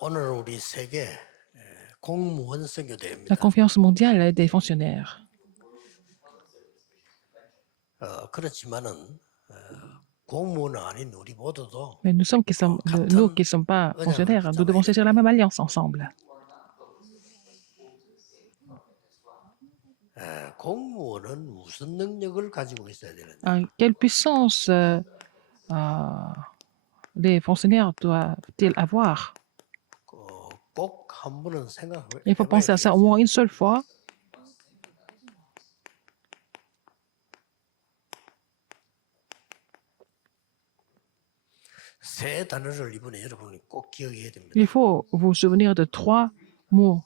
오늘 우리 세계 공무원 La 선교대회입니다. conférence mondiale des fonctionnaires. 그렇지만은 공무원 아닌 우리 모두도 Mais nous nous qui ne sommes pas 언약을 fonctionnaires, nous devons 붙잡아야 saisir la même alliance ensemble. 공무원은 무슨 능력을 가지고 있어야 되는지. Quelle puissance euh, les fonctionnaires doivent-ils avoir? 꼭 한 번은 생각해 Il faut 봐야 penser à ça au 되겠죠. moins une seule fois. 세 단어를 이번에 여러분이 꼭 기억해야 됩니다. Il faut vous souvenir de 3 mots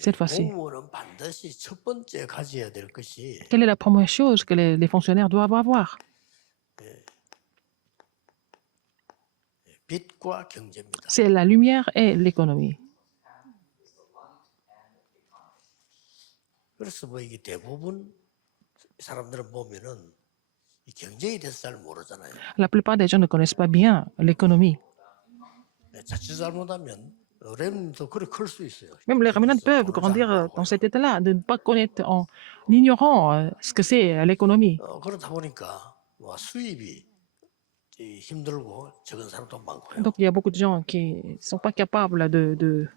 cette fois-ci. 공무원은 반드시 첫 번째 가져야 될 것이 Quelle est la première chose que les fonctionnaires doivent avoir? 빛과 경제입니다. C'est la lumière et l'économie. 그래서 뭐 이게 대부분 사람들은 보면은 이 경제에 대해서 잘 모르잖아요. La plupart des gens ne connaissent pas bien l'économie. 자칫 잘못하면 렘도 그렇게 클 수 있어요. Même les Raminans peuvent grandir dans cet état-là, de ne pas connaître en ignorant ce que c'est l'économie. 그렇다 보니까 뭐 수입이 힘들고 적은 사람도 많고요. Donc il y a beaucoup de gens qui ne sont pas capables de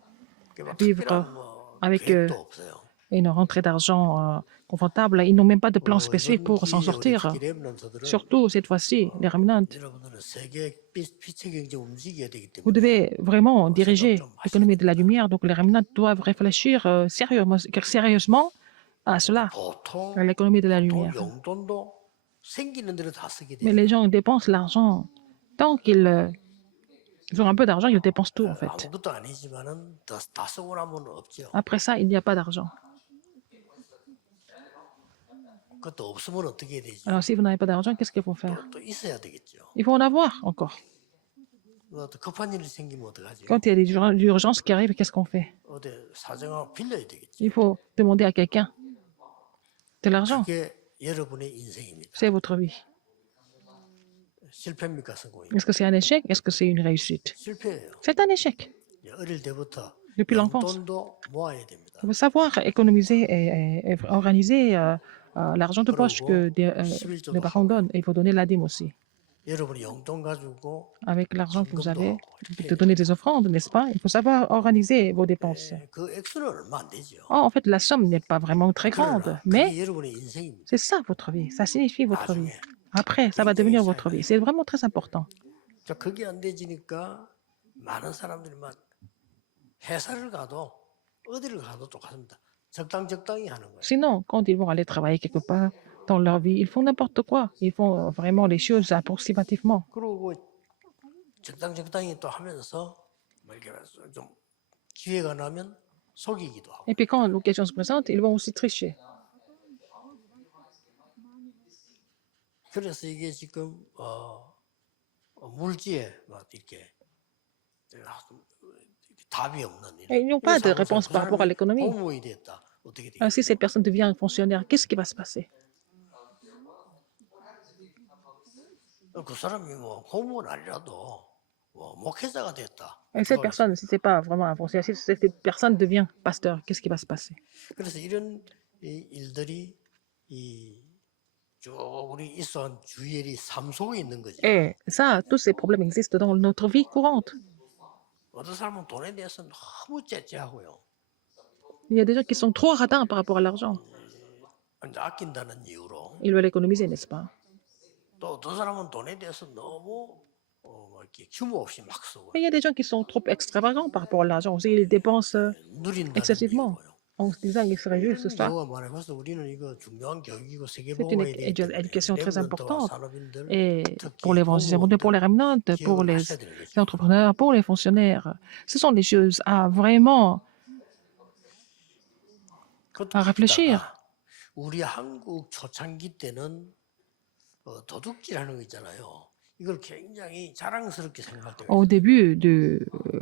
vivre 특별한 뭐 avec 계획도 없어요. une rentrée d'argent confortable. Ils n'ont même pas de plan spécifique pour s'en sortir. 특히 렘넌트들은 Surtout cette fois-ci, les Raminans. 여러분들은 세계 빛의 경제 움직여야 되기 Vous 때문에 devez vraiment diriger l'économie de la lumière. Donc les Raminans doivent réfléchir sérieusement à cela, 보통 à l'économie de la 돈 lumière. 용돈도 생기는 대로 다 쓰게 Mais 돼요. les gens dépensent l'argent. Tant qu'ils ont un peu d'argent, ils dépensent tout en fait. 아무것도 아니지만은 다 쓰고 나면 없죠. Après ça, il n'y a pas d'argent. 그것도 없으면 어떻게 해야 되지? Alors si vous n'avez pas d'argent, qu'est-ce qu'il faut faire? 또 있어야 되겠죠. Il faut en avoir encore. 또 급한 일이 생기면 어떡하지? Quand il y a des urgences qui arrivent, qu'est-ce qu'on fait? 어디 사정하고 빌려야 되겠죠. Il faut demander à quelqu'un de l'argent. 그게 여러분의 인생입니다. C'est votre vie. 실패입니까 성공입니까? Est-ce que c'est un échec? Est-ce que c'est une réussite? 실패예요. C'est un échec. 어릴 때부터 Depuis l'enfance. 용돈도 모아야 됩니다. Il faut savoir économiser et organiser l'argent de poche que les parents donnent. Et il faut donner la dîme aussi. 여러분이 용돈 가지고 Avec l'argent que vous avez, de donner des offrandes, n'est-ce pas? Il faut savoir organiser vos dépenses. 그 액수는 얼마 안 되죠. Oh, en fait, la somme n'est pas vraiment très grande, 그러나 mais 그게 여러분의 인생입니다. c'est ça votre vie. Ça signifie votre vie. 나중에. Après, ça va devenir votre vie. C'est vraiment très important. 자, 그게 안 되지니까 많은 사람들이 막 회사를 가도 어디를 가도 똑같습니다. 적당히 하는 거예요. Sinon, quand ils vont aller travailler quelque part dans leur vie, ils font n'importe quoi. Ils font vraiment les choses approximativement. 그리고 적당히 또 하면서 뭐 이렇게 좀 기회가 나면 속이기도 하고. Et puis quand l'occasion se présente, ils vont aussi tricher. 그래서 이게 지금 물지에 막 이렇게 답이 없는 일. Et ils n'ont pas de réponse par rapport à l'économie. 공무원이 됐다. 어떻게 돼? Alors, si cette personne devient fonctionnaire, qu'est-ce qui va se passer? 그 사람이 뭐 공무원 아니라도 뭐 목회자가 됐다. Et cette personne, si ce n'est pas vraiment un fonctionnaire, si cette personne devient pasteur, qu'est-ce qui va se passer? 그래서 이런 일들이 쭉 우리 있어온 주일이 삶 속에 있는 거지. Et ça, tous ces problèmes existent dans notre vie courante. 어떤 사람은 돈에 대해서 너무 째째하고요. Il y a des gens qui sont trop radins par rapport à l'argent. 이제 아낀다는 이유로 Ils veulent économiser, n'est-ce pas? 또 어떤 사람은 돈에 대해서 너무 뭐 이렇게 규모 없이 막 쓰고 Mais il y a des gens qui sont trop extravagants par rapport à l'argent. Aussi, ils dépensent 누린다는 excessivement 이유로요. en se disant qu'il serait juste ça. 제가 말해봐서 우리는 이거 중요한 교육이고 세계 C'est une 보고해야 되기 때문에 éducation très 렘넌트와 importante. 산업인들 Et 특히 pour les fonctionnaires, pour les remnantes, pour les 기억을 하셔야 되는 거죠. entrepreneurs, pour les fonctionnaires, ce sont des choses à vraiment 그것도 à réfléchir. 거기다가 우리 한국 초창기 때는 도둑질하는 거 있잖아요. 이걸 굉장히 자랑스럽게 생각할 때가 Au 있어요. début de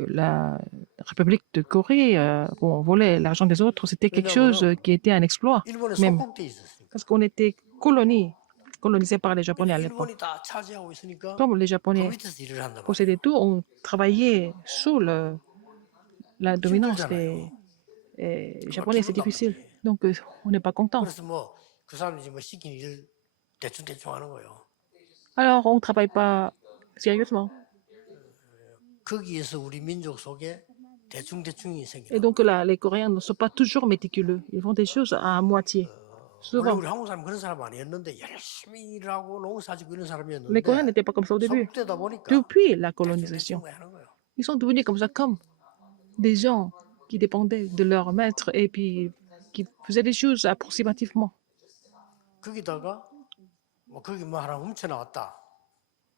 la République de Corée, on volait l'argent des autres, c'était quelque chose qui était un exploit, 일본에 même 속국돼 있었으니까. parce qu'on était colonie colonisés par les Japonais à 그러니까 l'époque. 일본이 다 차지하고 있으니까 Comme les 그 Japonais 밑에서 일을 한단 possédaient 말이에요. tout, on travaillait sous la dominance 힘들잖아요. des 정말 Japonais, c'est 기분 difficile. 나쁘지. Donc, on n'est pas content. 그래서 뭐 그 사람들이 뭐 시킨 일 대충 하는 거예요. Alors, on ne travaille pas sérieusement. 거기에서 우리 민족 속에 대충이 Et 생기는 donc, 거예요. là, les Coréens ne sont pas toujours méticuleux. Ils font des choses à moitié, 원래 souvent. 우리 한국 사람 그런 사람 아니었는데 열심히 일하고 농사짓고 이런 Les 사람이었는데 Coréens n'étaient pas comme ça au début. 소국되다 보니까 Depuis la 대충 colonisation, 하는 거예요. ils sont devenus comme ça, comme des gens qui dépendaient de leur maître et puis qui faisaient des choses approximativement. 거기다가 뭐 거기 뭐 하나 훔쳐 나왔다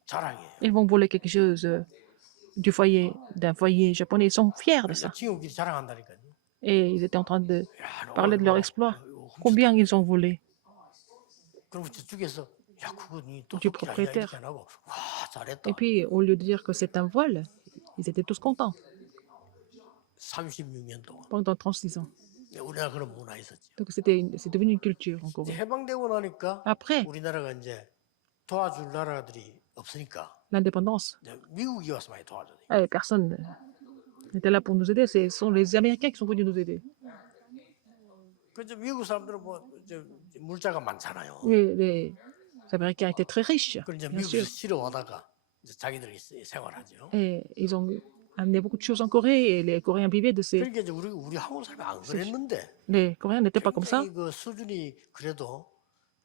자랑이에요. Ils vont voler quelque chose du foyer, d'un foyer japonais. Ils sont fiers de 그러니까 ça. 친구끼리 자랑한다니까요. Et ils étaient en train de 야, 너 parler 오늘 de leur 뭐 exploit. 이거 훔쳤다. Combien ils ont volé 그럼 저쪽에서 야 그거 니 du 똑똑히 아니야 propriétaire. 이렇게 안 하고 와 잘했다. Et puis, au lieu de dire que c'est un vol, ils étaient tous contents 36년 동안 pendant 36 ans. 우리나라 그런 문화 있었죠. Donc, c'est devenu une culture en 이제 Corée. 해방되고 나니까 Après 우리나라가 이제 도와줄 나라들이 없으니까 l'indépendance, 이제 미국이 와서 많이 도와줘요. personne n'était là pour nous aider. Ce sont les Américains qui sont venus nous aider. 그래서 미국 사람들은 뭐 이제 물자가 많잖아요. Mais les Américains étaient très riches, 그걸 이제 bien sûr. 미국에서 실어오다가 이제 자기들이 생활하죠. Et ils ont amené beaucoup de choses en Corée et les Coréens vivaient de ces... 그러니까 이제 우리 한국 사람이 안 그랬는데 Les Coréens n'étaient pas comme ça. 굉장히 그 수준이 그래도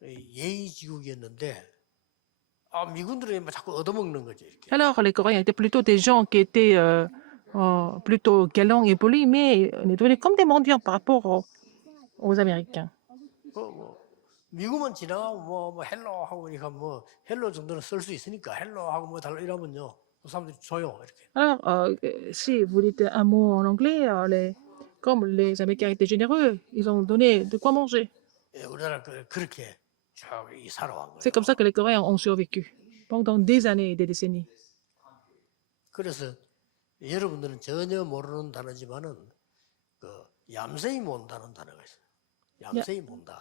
예의지국이었는데 아 미군들이 막 자꾸 얻어먹는 거죠 이렇게. Alors, les Coréens étaient plutôt des gens qui étaient plutôt galants et polis, mais on est devenus comme des mendiants par rapport aux Américains. 뭐 미국은 지나가고 뭐 헬로 하고 그러니까 뭐 헬로 정도는 쓸 수 있으니까 헬로 하고 뭐 달라 이러면요 그 사람들이 줘요 이렇게. Alors, si vous dites un mot en anglais, comme les Américains étaient généreux, ils ont donné de quoi manger. 예, 우리나라 그렇게 쭉 살아온 C'est 거예요. comme ça que les Coréens ont survécu pendant des années et des décennies. 그래서 여러분들은 전혀 모르는 단어지만은 그 얌세이 몬다는 단어가 있어요. 얌세이 몬다.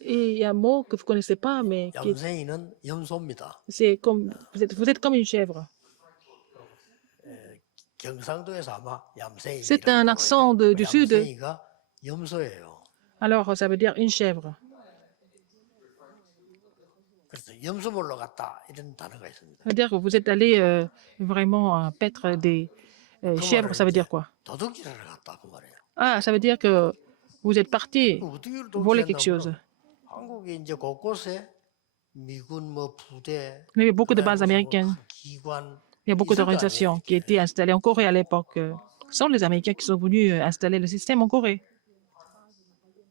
Et il y a un mot que vous ne connaissez pas, mais qui 얌세이는 염소입니다. c'est comme vous êtes comme une chèvre. 경상도에서 아마 얌세이. C'est un accent du sud. 얌세이가 염소예요. Alors, ça veut dire une chèvre. 그래서 염소 몰러 갔다 이런 단어가 있습니다. Ça veut dire que vous êtes allé vraiment paître des chèvres, ça veut dire quoi? 도둑질하러 갔다 그 말이에요. Ah, ça veut dire que vous êtes parti 어떻게 voler quelque chose. 한국에 이제 곳곳에 미군 뭐 부대, Il y avait beaucoup de 그다음에 bases 무슨 뭐 américaines. 큰 기관 Il y a beaucoup 있을 거 d'organisations 아니에요, qui 이렇게. étaient installées en Corée à l'époque. Ce sont les Américains qui sont venus installer le système en Corée.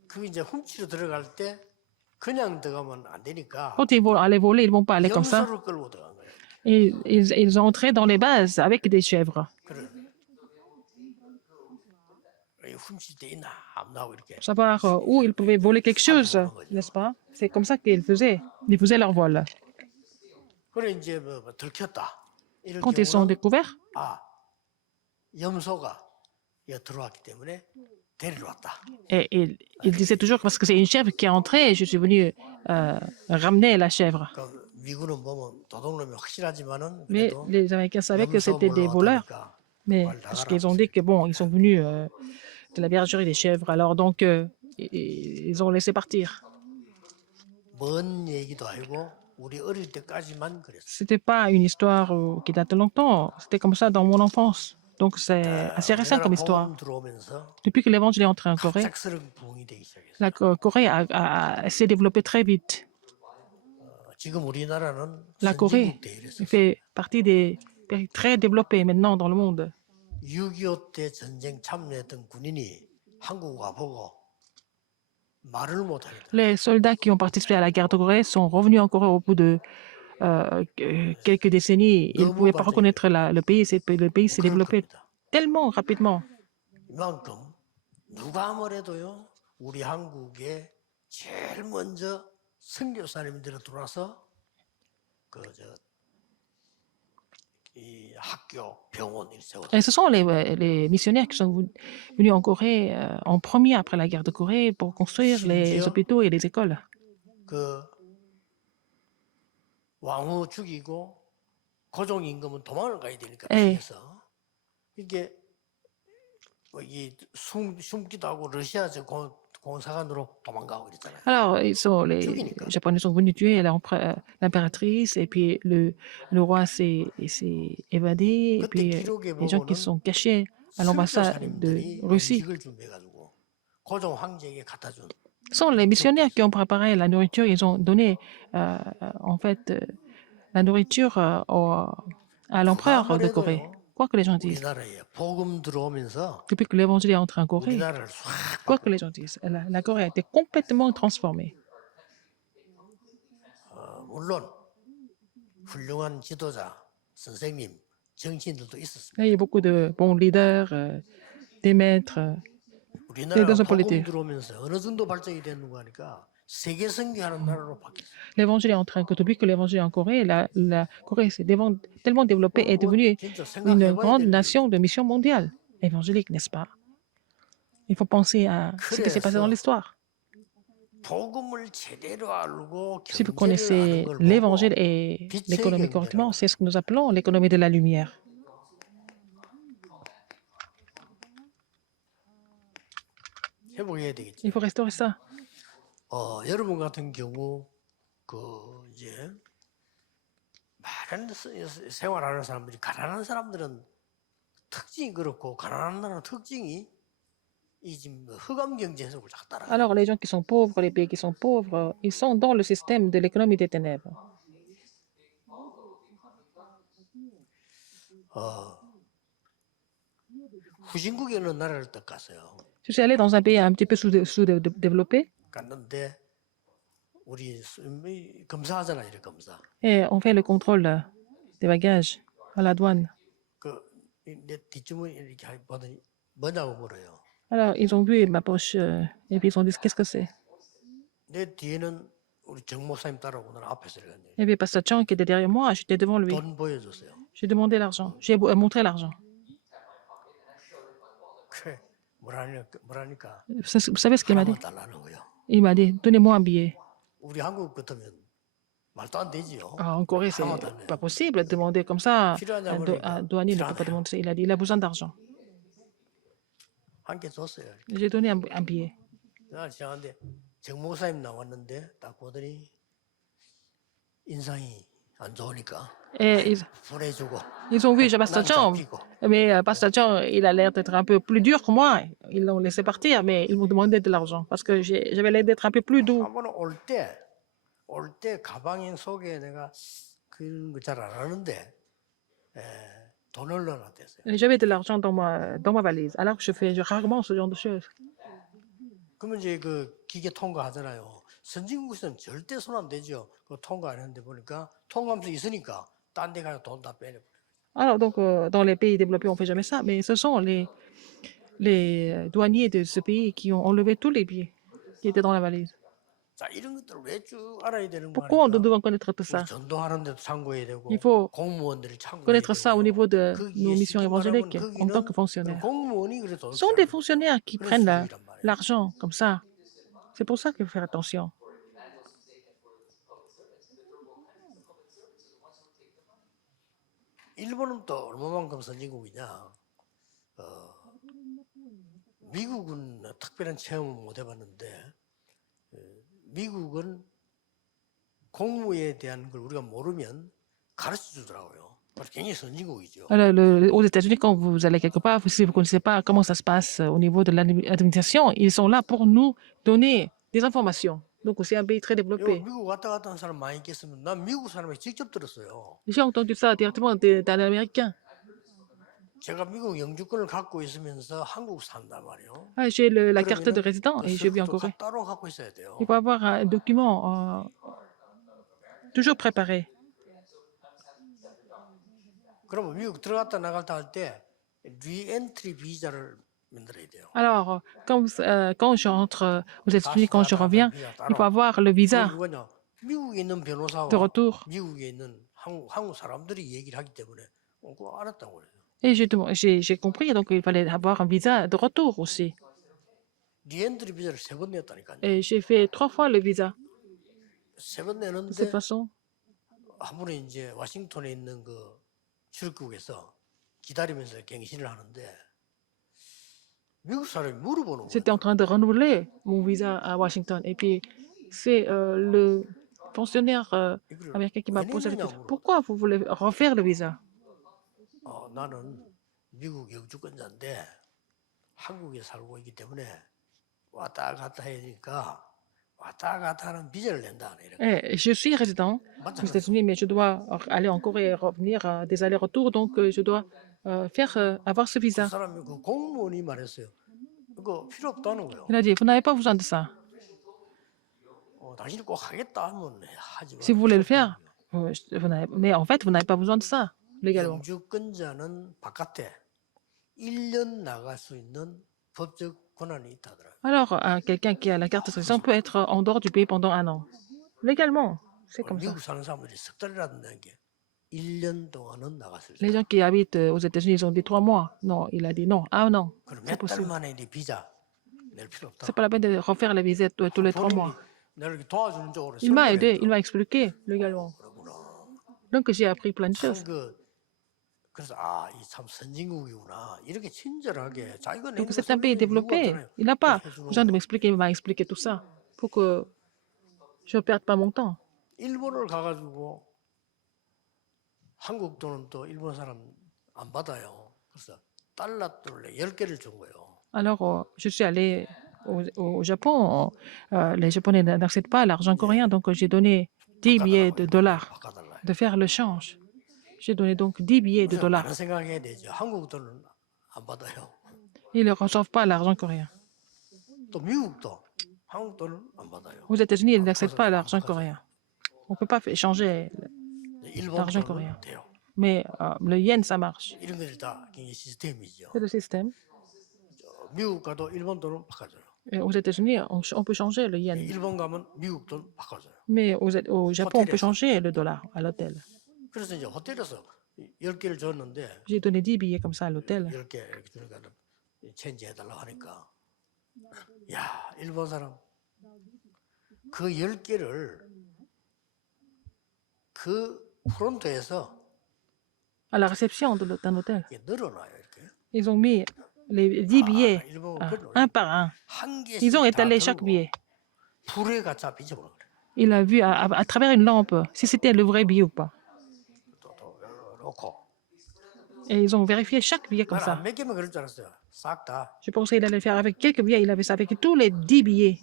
그 이제 훔치러 들어갈 때 그냥 들어가면 안 되니까 Quand ils vont aller voler, ils ne vont pas aller comme ça. 염소를 끌고 들어간 거예요. Et ils ont entré dans les bases avec des chèvres. 그래. 훔칠 때 있나 없나 하고 이렇게. Pour savoir où ils pouvaient voler quelque chose, n'est-ce pas? C'est comme ça qu'ils faisaient. Ils faisaient leur vol. 그래 이제 뭐 들켰다. 이럴 Quand ils sont 경우는 découverts, 아 염소가 여기 들어왔기 때문에 데리러 왔다. et ils disaient toujours parce que c'est une chèvre qui est entrée, je suis venu ramener la chèvre. 그 미군은 보면 도둑놈이 확실하지만은 Mais 그래도 les Américains savaient que 염소 c'était des 몰러 voleurs. 왔다니까 Mais 말 parce 나가라. qu'ils ont dit que bon, ils sont venus de la bergerie des chèvres. Alors donc, ils ont laissé partir. 먼 얘기도 아니고 우리 어릴 때까지만 그랬어. C'était pas une histoire qui date de longtemps. C'était comme ça dans mon enfance. Donc c'est assez récent comme histoire. 보험 들어오면서 Depuis que l'évangile est entré en Corée, 갑작스런 부흥이 되기 시작했어. la Corée s'est développée très vite. 지금 우리나라는 La Corée 선진국 대열에서 fait partie des pays très développés maintenant dans le monde. 6.25 때 전쟁 참여했던 군인이 한국 와보고 말을 못하겠다. Les soldats qui ont participé à la guerre de Corée sont revenus en Corée au bout de quelques décennies. Ils ne pouvaient pas reconnaître le pays. Le pays s'est développé tellement rapidement. 이만큼 누가 뭐래도요 우리 한국에 제일 먼저 선교사님들이 들어와서 이 학교, 병원 이렇게 세웠어요. Et ce sont les missionnaires qui sont venus en Corée en premier après la guerre de Corée pour construire les hôpitaux et les écoles. 그 왕후 죽이고 고종 임금은 도망을 가야 되니까 예. 피해서 이게 숨기도 하고 러시아 공사관으로 도망가고 이랬잖아요. Alors, les 죽이니까. Japonais sont venus tuer l'impératrice, et puis le roi s'est évadé, et 그때 puis 기록에 les gens qui 보고는 sont cachés à l'ambassade de 설교사님들이 Russie. 음식을 준비해가지고 고종 황제에게 갖다 준 Ce sont les missionnaires 기록도 qui 있어요. ont préparé la nourriture. Ils ont donné, en fait, la nourriture à 그거 l'empereur de Corée. 아무래도요. Quoi que les gens disent. 우리나라에 복음 들어오면서 Depuis que l'évangile est entré en Corée, 우리나라를 싹 quoi que les 바꿔. gens disent, la Corée a été complètement transformée. 물론 훌륭한 지도자, 선생님, 정치인들도 있었습니다. Là, il y a beaucoup de bons leaders, des maîtres, des 우리나라가 hommes 복음 politiques. 들어오면서 어느 정도 발전이 됐는가 하니까 세계 선교하는 나라로 바뀌었어요. L'évangile est entré, que depuis que l'évangile est en Corée, la Corée s'est tellement développée et est devenue 진짜 une 생각해봐야 grande 될 nation 일이에요. de mission mondiale évangélique, n'est-ce pas? Il faut penser à ce qui s'est passé dans 그래서 l'histoire. 복음을 제대로 알고 Si vous 경제를 아는 connaissez 걸 l'évangile 보고 et 빛의 l'économie 경제라고 correctement, c'est ce que nous appelons l'économie de la lumière. 회복해야 되겠죠. Il faut restaurer ça. 여러분 같은 경우 이제 많은 생활하는 사람들이 가난한 사람들은 특징이 그렇고 가난한 나라는 특징이 이 지금 흑암 경제 해석을 자꾸 따라가요. Alors, les gens qui sont pauvres, les pays qui sont pauvres, ils sont dans le système de l'économie des ténèbres. 후진국에 있는 나라를 딱 갔어요. Je suis allé dans un pays un petit peu sous-développé 갔는데 우리 검사하잖아, 이래 검사. et on fait le contrôle des bagages à la douane. 내 뒷주머니 이렇게 보더니 뭐냐고 물어요. Alors, ils ont vu ma poche et puis ils ont dit qu'est-ce que c'est. 내 뒤에는 우리 정 목사님 따라오고 나는 앞에서 이랬는데 Il y avait Pasteur Chang qui était derrière moi, j'étais devant lui. 돈 보여줬어요. J'ai demandé l'argent, j'ai montré l'argent. 그래 뭐라니까 Vous savez ce qu'il m'a dit? 하나만 달라는 거요. Il m'a dit, donnez-moi un billet. 우리 한국 같으면 말도 안 되지요. En Corée, c'est 하나만 달래. pas possible de demander comme ça. 필요하냐고 Un 그러니까 douanier ne peut pas demander ça. Il a besoin d'argent. 한 개 줬어요. J'ai donné un billet. 나 지나가는데 정 목사님 나왔는데 딱 보더니 인상이 안 좋으니까 Et 보내주고 ils ont vu Pasteur 난 Chang. 잡히고 Mais Pasteur Chang, il a l'air d'être un peu plus dur que moi. Ils l'ont laissé partir, mais ils m'ont demandé de l'argent parce que j'avais l'air d'être un peu plus doux. 한 번은 올 때 가방 속에 내가 그런 거 잘 안 하는데 돈을 넣어놨댔어요. J'avais de l'argent dans ma valise, alors que je fais rarement ce genre de choses. 그러면 이제 그 기계 통과하잖아요. 선진국에서는 절대 손 안 대죠. 그 통과 안 했는데 보니까 통과하면서 있으니까 딴 데 가서 돈 다 빼내. Alors, donc, dans les pays développés, on ne fait jamais ça, mais ce sont les douaniers de ce pays qui ont enlevé tous les billets qui étaient dans la valise. 자, 이런 것들을 왜 쭉 알아야 되는 Pourquoi on 거니까 doit connaître tout 우리 ça? 전도하는 데도 참고해야 되고 Il faut 공무원들이 참고해야 connaître ça au 되고 niveau de 거기에 nos missions 쉽게 말하면 évangéliques en tant que 거기는 fonctionnaires. 공무원이 그래도 Ce sont des fonctionnaires qui 그래서 prennent 수익이란 말이에요. l'argent comme ça. C'est pour ça qu'il faut faire attention. 일본은 또 얼마만큼 선진국이냐? 미국은 특별한 체험을 못 해봤는데 미국은 공무에 대한 걸 우리가 모르면 가르쳐 주더라고요. 그래서 굉장히 선진국이죠. Alors, aux États-Unis, quand vous allez quelque part, si vous ne connaissez pas comment ça se passe au niveau de l'administration, ils sont là pour nous donner des informations. Donc, c'est un pays très développé. 미국 왔다 갔다 하는 사람 많이 있겠으면 난 미국 사람이 직접 들었어요. J'ai entendu ça directement d'un Américain. 제가 미국 영주권을 갖고 있으면서 한국 산단 말이에요. Ah, j'ai la carte de résident et je vis en 그 Corée. 따로 갖고 있어야 돼요. Il faut avoir un document toujours préparé. 그러면 미국 들어갔다 나갔다 할 때 리엔트리 비자를 만들어야 돼요. Alors, quand je rentre aux États-Unis, quand je reviens, il faut avoir le visa 그거냐? 미국에 있는 변호사와 de retour. 미국에 있는 한국 사람들이 얘기를 하기 때문에 그거 알았다고 그래요. Et j'ai compris, donc il fallait avoir un visa de retour aussi. 리엔트리 비자를 3번 냈다니까요. Et j'ai fait 3 fois le visa. 3번 De cette 내는데 façon, 한 번에 이제 워싱턴에 있는 그 출국에서 기다리면서 갱신을 하는데 미국 사람이 물어보는 J'étais en 거예요. train de renouveler mon visa à Washington. Et puis, c'est le fonctionnaire 이걸 américain qui 왜 m'a posé la 냈느냐 question. 물어. Pourquoi vous voulez refaire le visa? 나는 미국 영주권자인데 한국에 살고 있기 때문에 왔다 갔다 해야 되니까 왔다 갔다 하는 비자를 낸다. 이렇게. Je suis résident aux 맞잖아요. États-Unis, mais je dois aller en Corée et revenir des allers-retours. Donc, je dois avoir ce 그 visa. 사람이 그 공무원이 말했어요. 이거 필요 없다는 거예요. Il a dit, vous n'avez pas besoin de ça. 당신이 꼭 하겠다 하면 하지 Si vous 마. voulez le faire, mais en fait, vous n'avez pas besoin de ça, légalement. 영주권자는 바깥에 1년 나갈 수 있는 법적 권한이 있다더라고요. Alors, quelqu'un qui a la carte de résident peut être en dehors du pays pendant 1 an. Légalement, c'est comme ça. 미국 사는 사람들이 석 달이라는 게 1년 동안은 나갈 수 Les 있어요. gens qui habitent aux États-Unis, ils ont dit 3 mois. Non, il a dit non, 1 an. 그럼 C'est 몇 달 possible. 만에 이 비자 낼 필요 없다. C'est pas la peine de refaire la visite tous les 3 mois. 나를 이렇게 도와주는 쪽으로 Il m'a 설명을 aidé, il 해줘. m'a expliqué légalement. 그러구나. Donc, j'ai appris plein de choses. 그래서 이 참 선진국이구나. 이렇게 친절하게 자기가 Donc, 내는 c'est un pays développé. Il n'a pas besoin de m'expliquer, il m'a expliqué tout ça pour que je ne perde pas mon temps. 일본을 가가지고 한국 돈은 또 일본 사람 안 받아요. 그래서 달러를 10개를 준 거예요. Alors, je suis allé au Japon. Les Japonais n'acceptent pas l'argent coréen, donc j'ai donné 10 billets de dollars 바꿔달라. de faire le change. J'ai donné donc 10 billets de dollars. 다른 생각해야 되죠. 한국 돈은 안 받아요. Ils ne reçoivent pas l'argent coréen. 또 미국도 한국 돈은 안 받아요. Aux États-Unis, ils n'acceptent pas l'argent coréen. On ne peut pas échanger 일본 l'argent 돈은 coréen. 돼요. Mais le yen, ça marche. 이런 것들 다 굉장히 시스템이죠. C'est le système. 미국 가도 일본 돈은 바꿔줘요. Et aux États-Unis, on peut changer le yen. 일본 가면 미국 돈 바꿔줘요. Mais au Japon, on peut changer le dollar à l'hôtel. 그래서 이제 호텔에서 10개를 줬는데 J'ai donné 10 billets comme ça à l'hôtel. 10개 이렇게 주니까 체인지 해달라고 하니까 야 일본 사람 그 10개를 그 프론트에서 À la réception d'un hôtel. 이게 늘어나요 이렇게. Ils ont mis les 10 billets 일본 un par un. 한 개씩 Ils ont 다 étalé chaque 들고 billet. 불에 갖다 비춰보는 거예요. Il a vu à travers une lampe si c'était le vrai billet ou pas. 또 놓고 Et ils ont vérifié chaque billet comme ça. 나는 몇 개만 그럴 줄 알았어요. 싹 다. Je pensais qu'il allait le faire avec quelques billets. Il avait ça avec tous les 10 billets.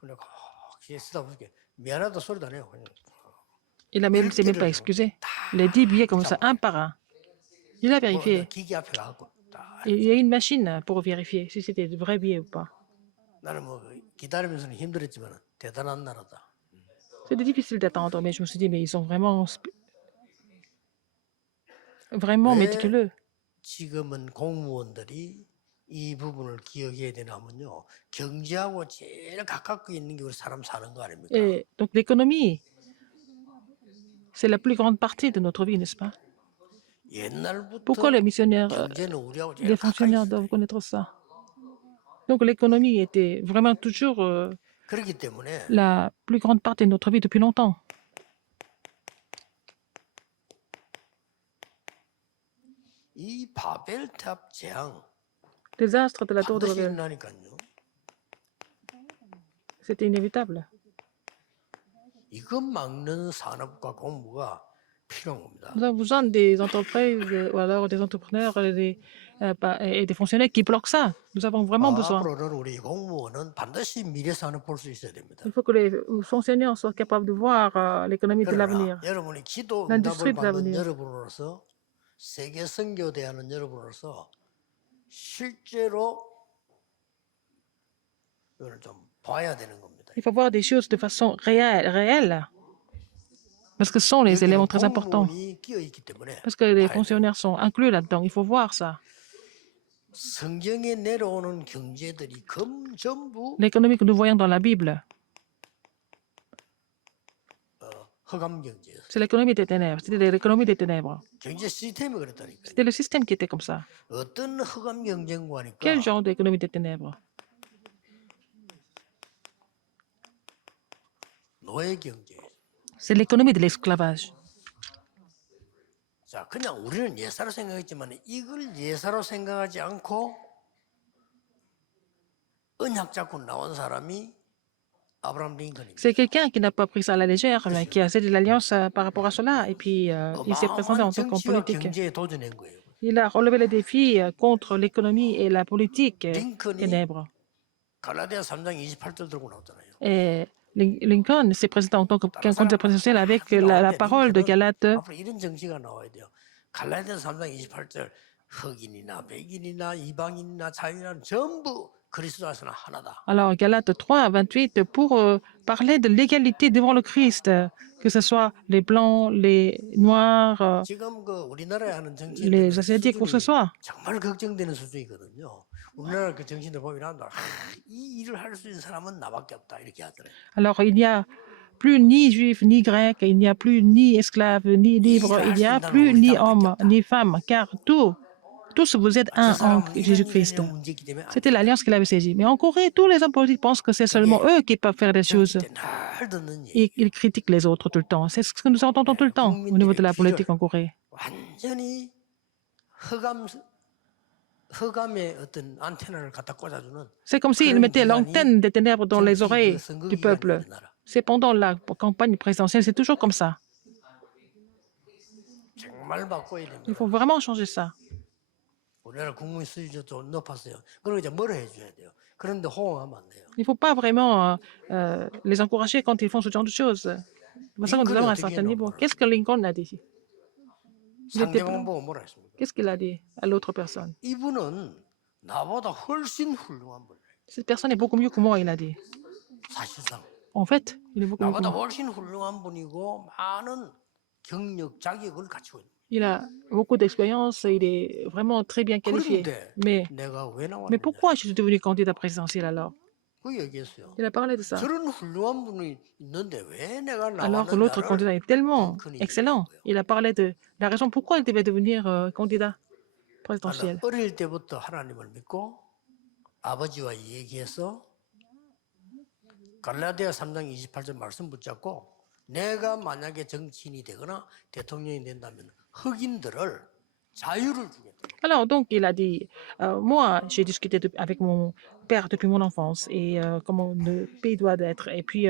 그래 귀에 쓰다 보니까 미안하다 소리도 안 해요. 그냥. Il s'est même pas excusé. Les 10 billets comme ça, un par un. Il a vérifié. 기계 앞에 가고 딱. Il y a une machine pour vérifier si c'était de vrais billets ou pas. 나는 뭐 기다리면서는 힘들었지만 대단한 나라다. C'était difficile d'attendre, mais je me suis dit, mais ils sont vraiment 왜 méticuleux. 지금은 공무원들이 이 부분을 기억해야 되냐면요. 경제하고 제일 가깝게 있는 게 우리 사람 사는 거 아닙니까? Et donc l'économie, c'est la plus grande partie de notre vie, n'est-ce pas? 옛날부터 Pourquoi les missionnaires, 경제는 우리하고 제일 les 가까이 fonctionnaires 있어요. doivent connaître ça? Donc l'économie était vraiment toujours 그렇기 때문에 la plus grande partie de notre vie depuis longtemps. 이 바벨탑 재앙 Les astres de la tour de 반드시 Babel, 일어나니까요. c'était inévitable. 이것 막는 산업과 공부가 필요한 겁니다. Nous avons besoin des entreprises ou alors des entrepreneurs et des fonctionnaires qui bloquent ça. Nous avons vraiment besoin. 앞으로는 우리 공무원은 반드시 미래 산업 볼 수 있어야 됩니다. Il faut que les fonctionnaires soient capables de voir l'économie de l'avenir. 그러나 여러분이 기도 L'industrie 응답을 de 받는 l'avenir. 여러분으로서 세계 선교대하는 여러분으로서 실제로 이걸 좀 봐야 되는 겁니다. Il faut voir des choses de façon réelle. Parce que ce sont les éléments très importants. 공무원이 끼어 있기 때문에 Parce que les 봐야 돼요. fonctionnaires sont inclus là-dedans. Il faut voir ça. 성경에 내려오는 경제들이 전부 L'économie que nous voyons dans la Bible, 흑암 경제예요. c'est l'économie des ténèbres. C'était l'économie des ténèbres. 경제 시스템이 그랬다니까요. C'était le système qui était comme ça. 어떤 흑암 경쟁과니까 Quel genre d'économie des ténèbres? 노예 경제. C'est l'économie de l'esclavage. 자, 그냥 우리는 예사로 생각했지만 이걸 예사로 생각하지 않고 언약 잡고 나온 사람이 아브라함 링컨입니다. C'est quelqu'un qui n'a pas pris ça à la légère, mais qui a cédé l'alliance par rapport à cela. Et puis, il s'est présenté 어마어마한 en tant qu'homme 정치와 politique. 경제에 도전한 거예요. Il a relevé le défi contre l'économie et la politique 링컨이 ténèbres. 갈라디아 3장 28절 들고 나오잖아요. Et Lincoln s'est présenté en tant qu'un candidat présidentiel avec la parole de Galate. 앞으로 이런 정치가 나와야 돼요. 갈라디아 3장 28절 흑인이나 백인이나 이방인이나 자유인이나 전부 그리스도 안에서는 하나다. Alors, Galates 3, 28, pour parler de l'égalité devant le Christ, que ce soit les blancs, les noirs, 지금 그 우리나라에 하는 les 정치인들은 asiatiques, pour ce 수준이 soit. 정말 걱정되는 수준이거든요. 우리나라 그 정치인들 보면 이 일을 할 수 있는 사람은 나밖에 없다 이렇게 하더래요. Alors, il n'y a plus ni juifs, ni grecs, il n'y a plus ni esclaves, ni libres, il n'y a plus ni hommes, ni femmes, car tous vous êtes un en Jésus-Christ. C'était l'alliance qu'il avait saisie. Mais en Corée, tous les hommes politiques pensent que c'est seulement eux qui peuvent faire des choses. Et ils critiquent les autres tout le temps. C'est ce que nous entendons tout le temps au niveau de la politique en Corée. 완전히 흑암의 어떤 안테나를 갖다 꽂아주는 C'est comme s'ils mettaient l'antenne des ténèbres dans les oreilles du peuple. C'est pendant la campagne présidentielle, c'est toujours comme ça. 정말 바꿔야 됩니다. Il faut vraiment changer ça. 우리나라 국민 수준이 좀 높았어요. 그리고 이제 뭐라 해줘야 돼요. 그런데 호응하면 안 돼요. Il ne faut pas vraiment les encourager quand ils font ce genre de choses. C'est pour ça que nous avons un certain niveau. Qu'est-ce que Lincoln a dit? 상대방 보고 뭐라 했습니까? Qu'est-ce qu'il a dit à l'autre personne? 이분은 나보다 훨씬 훌륭한 분이에요. Cette personne est beaucoup mieux que moi, il a dit. 사실상 En fait, il est beaucoup mieux que 나보다 moi. 훨씬 훌륭한 분이고 많은 경력, 자격을 갖추고 있는. Il a beaucoup d'expérience, il est vraiment très bien qualifié. 그런데 Mais 내가 왜 Mais 나왔느냐? pourquoi je suis devenu candidat présidentiel alors? 그 얘기했어요. Il a parlé de ça. 저런 훌륭한 분이 있는데 왜 내가 Alors que l'autre candidat est tellement excellent. Il a parlé de la raison pourquoi il devait devenir candidat présidentiel. 어릴 때부터 하나님을 믿고 아버지와 얘기해서 갈라디아 3장 28절 말씀 붙잡고 내가 만약에 정치인이 되거나 대통령이 된다면 흑인들을 자유를 주겠다. Alors donc il a dit, moi j'ai discuté avec mon père depuis mon enfance et comment le pays doit être. Et puis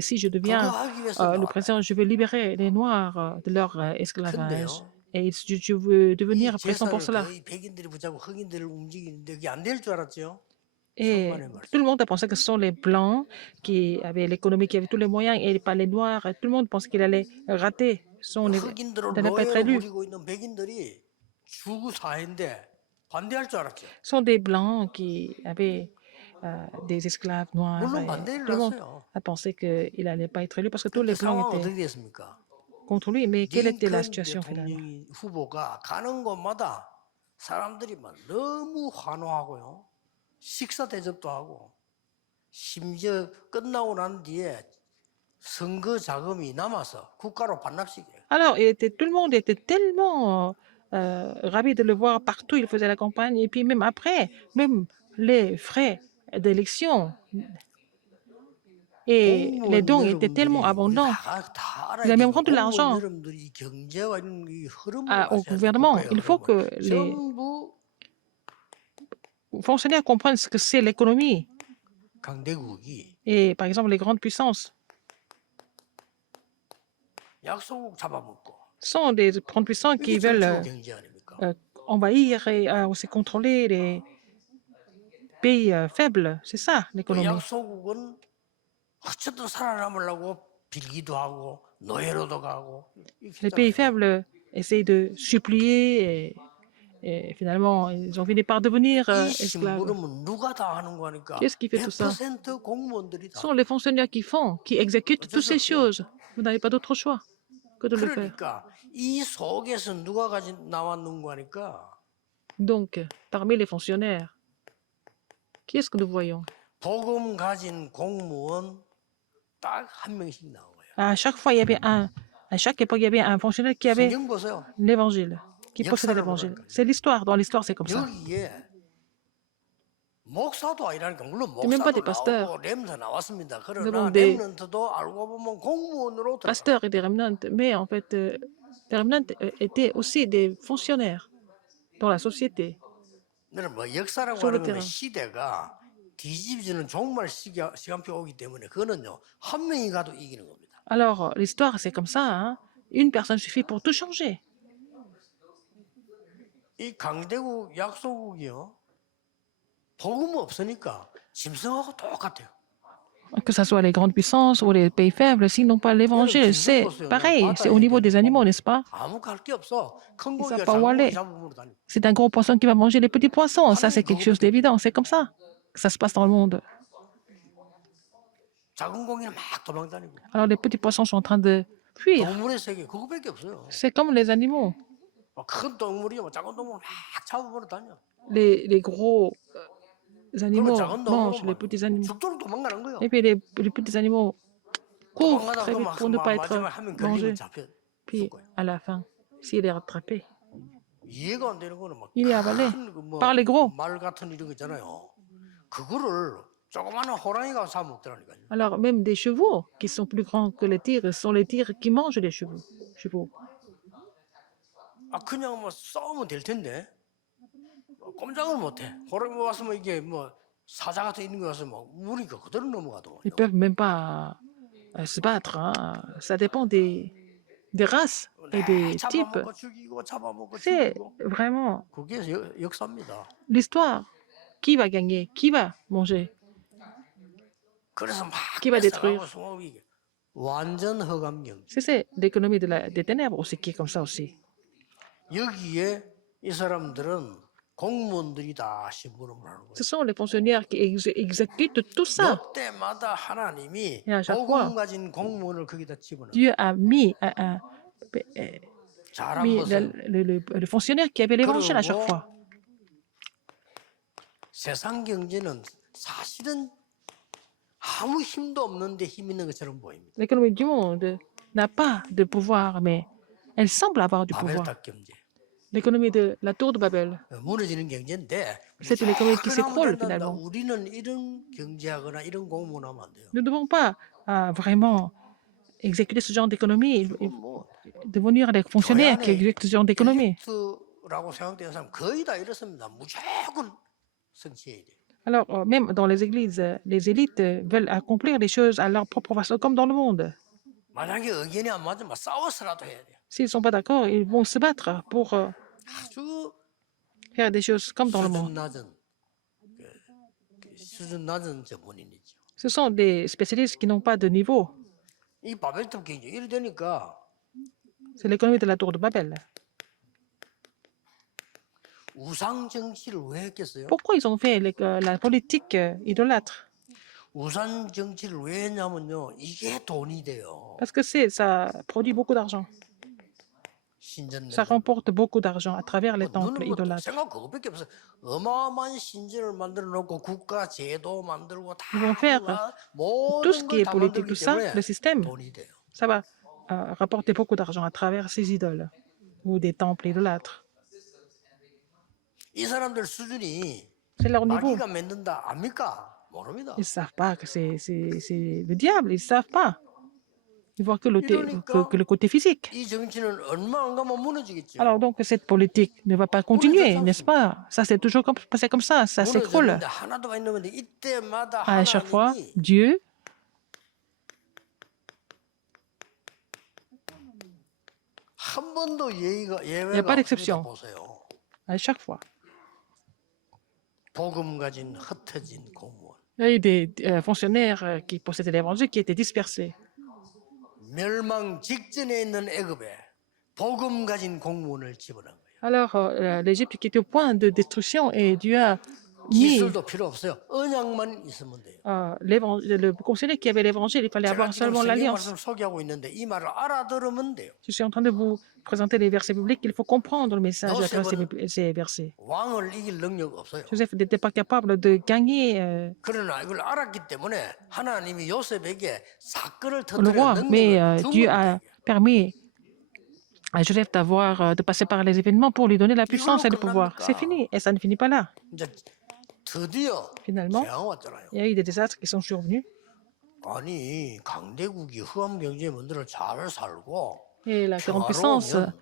si je deviens 그거 하기 위해서 le 나왔다. président, je veux libérer les Noirs de leur esclavage. Et je veux 이 devenir président pour cela. 제사를 거의 백인들이 붙잡고 흑인들을 움직이는데 그게 안 될 줄 알았죠. Et tout le monde a pensé que ce sont les Blancs qui avaient l'économie, qui avaient tous les moyens, et pas les Noirs. Tout le monde pensait qu'il allait rater son 흑인들을 n'allait pas être 노예로 élu. 부리고 있는 백인들이 주구 사회인데 반대할 줄 알았죠. Ce sont des Blancs qui avaient des esclaves noirs. 물론 Et 반대를 tout le monde 났어요. a pensé qu'il n'allait pas être élu parce que tous 근데 les Blancs 상황은 étaient 어떻게 됐습니까? contre lui. Mais quelle était la 링컨 situation finalement? 대통령 후보가 가는 곳마다 사람들이 막 너무 환호하고요. 식사 대접도 하고 심지어 끝나고 난 뒤에 선거 자금이 남아서 국가로 반납시켜요. Alors, tout le monde était tellement ravi de le voir partout. Il faisait la campagne. Et puis même après, même les frais d'élection et les dons étaient tellement abondants. Il a même rendu l'argent au gouvernement. Il faut que les fonctionnaires comprennent ce que c'est l'économie. 강대국이 Et par exemple, les grandes puissances 약소국 잡아먹고 sont des grandes puissances qui 이게 veulent 정치고 경제 아닙니까? envahir et aussi contrôler les pays faibles. C'est ça, 그 l'économie. 약소국은 어쨌든 살아남으려고 빌기도 하고 노예로도 가고 이렇게 Les pays 했잖아요. faibles essayent de supplier et finalement, ils ont fini par devenir 이 esclaves. 심부름은 누가 다 하는 거니까 Qu'est-ce qui fait tout ça? 100% 공무원들이 Ce 다. sont les fonctionnaires qui font, qui exécutent toutes ces choses. Vous n'avez pas d'autre choix que de le faire. 그러니까 이 속에서 누가 가지 나왔는 거니까 Donc, parmi les fonctionnaires, qui est-ce que nous voyons? 복음 가진 공무원 딱 한 명씩 나와요. À chaque fois, il y avait à chaque époque, il y avait un fonctionnaire qui avait 성경 보세요. l'évangile, qui possédait l'évangile. C'est l'histoire. Dans l'histoire, c'est comme ça. 여기에 목사도 아니라니까 물론 C'est même pas des 목사도 pasteurs. 나오고 렘도 나왔습니다. Nous 그러나 avons des 렘넌트도 알고 보면 공무원으로 들어가. pasteurs et des remnants, mais en fait, les remnants étaient aussi des fonctionnaires dans la société, 너는 뭐 역사라고 sur le 하는 거는 terrain. 시대가 뒤집어지는 종말 시간표 오기 때문에 그거는요 한 명이 가도 이기는 겁니다. Alors, l'histoire, c'est comme ça, hein. Une personne suffit pour tout changer. 이 강대국 약소국이요 복음 없으니까 짐승하고 똑같아요. Que ce soit les grandes puissances ou les pays faibles, s'ils n'ont pas l'évangile, c'est pareil, c'est au niveau des animaux, n'est-ce pas? 아무 갈 게 없어. 큰 Ils 고기가 savent pas 작은 où 고기 aller. 잡으면 다니. C'est un gros poisson qui va manger les petits poissons. Ça, c'est quelque chose d'évident. C'est comme ça que ça se passe dans le monde. 작은 고기는 막 도망다니고. Alors, les petits poissons sont en train de fuir. 동물의 세계 그거밖에 없어요. C'est comme les animaux. 큰 동물이 작은 동물 막 잡아버려 다녀. Les gros 그리고 animaux 작은 mangent les 동물은 petits animaux. 죽도록 도망가는 거예요. Et puis, les petits animaux courent 도망가다가 très vite 막 pour ne pas être 마지막에 하면 mangés. 걸리면 잡혀 Puis, 죽어요. à la fin, s'il est rattrapé, 이해가 안 되는 거는 막 il est avalé 큰 그 par les gros. 말 같은 이런 거 있잖아요. 그거를 조그마한 호랑이가 잡아먹더라니까요. Alors, même des chevaux qui sont plus grands que les tigres sont les tigres qui mangent les chevaux. 아 그냥 뭐 싸우면 될 텐데 꼼짝을 못해. 호랑이 와서 뭐 이게 뭐 사자 같은 있는 거 와서 막 무니까 그대로 넘어가더만요. Ils peuvent même pas se battre, hein. Ça dépend des races et des types. 잡아먹고 죽이고 잡아먹고 C'est 죽이고 vraiment 그게 역사입니다. l'histoire. Qui va gagner? Qui va manger? 그래서 막 Qui va 뺏어가고 détruire? 송하고 이게 완전 허감경. C'est l'économie des ténèbres aussi qui est comme ça aussi. 여기에 이 사람들은 공무원들이다 심부름을 하는 거예요. Ce sont les fonctionnaires qui exécutent tout ça. 몇 때마다 하나님이 Et à chaque 복음 fois, 가진 공무원을 거기다 집어넣어요. Dieu a mis 잘한 mis 보세요. le fonctionnaire qui avait l'évangile à chaque 그리고 fois. 세상 경제는 사실은 아무 힘도 없는데 힘 있는 것처럼 보입니다. L'économie du monde n'a pas de pouvoir, mais elle semble avoir du pouvoir. 바벨탑 경제. L'économie de la tour de Babel, 무너지는 경제인데 c'est une économie qui 그러면 s'écroule 된단다. finalement. 우리는 이런 경제하거나 이런 공무원하면 안 돼요. Nous ne devons pas vraiment exécuter ce genre d'économie, 뭐 devenir des fonctionnaires qui exécutent ce genre d'économie. 엘리트라고 생각되는 사람 거의 다 이렇습니다. 무조건 성취해야 돼요. Alors, même dans les églises, les élites veulent accomplir les choses à leur propre façon, comme dans le monde. 만약에 의견이 안 맞으면 싸워서라도 해야 돼요. S'ils ne sont pas d'accord, ils vont se battre pour 아주 faire des choses comme dans le 수준 monde. 낮은 수준 낮은 전문인이죠. Ce sont des spécialistes qui n'ont pas de niveau. 이 바벨탑 경제 이래 되니까 C'est l'économie de la tour de Babel. 우상 정치를 왜 했겠어요? Pourquoi ils ont fait la politique idolâtre? 우상 정치를 왜 했냐면요. 이게 돈이 돼요. Parce que ça produit beaucoup d'argent. 신전 Ça remporte beaucoup d'argent à travers les temples 너는 뭐 idolâtres. 생각 그거밖에 없어. 어마어마한 신전을 만들어 놓고 국가 제도 만들고 다 Ils vont faire tout ce 모든 qui 걸 est 다 politique, 만들기 tout ça, 때문에 le système, 돈이 돼요. ça va rapporter beaucoup d'argent à travers ces idoles ou des temples idolâtres. 이 사람들 수준이 C'est leur niveau. 마귀가 만든다 압니까? 모릅니다. Ils ne savent pas que c'est le diable, ils ne savent pas. Ils voient que le côté physique. 이 정치는 얼마 안 가면 무너지겠죠. Alors donc cette politique ne va pas continuer, n'est-ce pas? Ça c'est toujours passé comme ça s'écroule. 무너졌는데 하나도 안 남았는데 이때마다 À chaque fois, 하나님이 Dieu 한 번도 예외가 pas d'exception. 없습니다. 보세요. à chaque fois. 복음 가진 흩어진 공무원. Il y a eu des fonctionnaires qui possédaient l'évangile qui étaient dispersés. 멸망 직전에 있는 애굽에 복음 가진 공무원을 집어넣은 거예요. Alors, l'Égypte qui était au point de destruction et Dieu a mis 기술도 필요 없어요. 언약만 있으면 돼요. le conseiller qui avait l'évangile, il fallait 제가 avoir 지금 seulement 성경 l'alliance. 말씀 소개하고 있는데 이 말을 알아들으면 돼요. Je suis en train de vous présenter les versets bibliques. Il faut comprendre le message à travers ces versets. 왕을 이길 능력 없어요. Joseph n'était pas capable de gagner 그러나 이걸 알았기 때문에 하나님이 요셉에게 사건을 le roi, 터뜨려 mais 능력을 Dieu 주면 a 돼요. permis à Joseph de passer par les événements pour lui donner la puissance et le pouvoir. C'est fini, et ça ne finit pas là. 이제 드디어 Finalement, 재앙 왔잖아요. il y a eu des désastres qui sont survenus. 아니 강대국이 후한 경제 문제를 잘 살고 Et la grande puissance, 평화로우면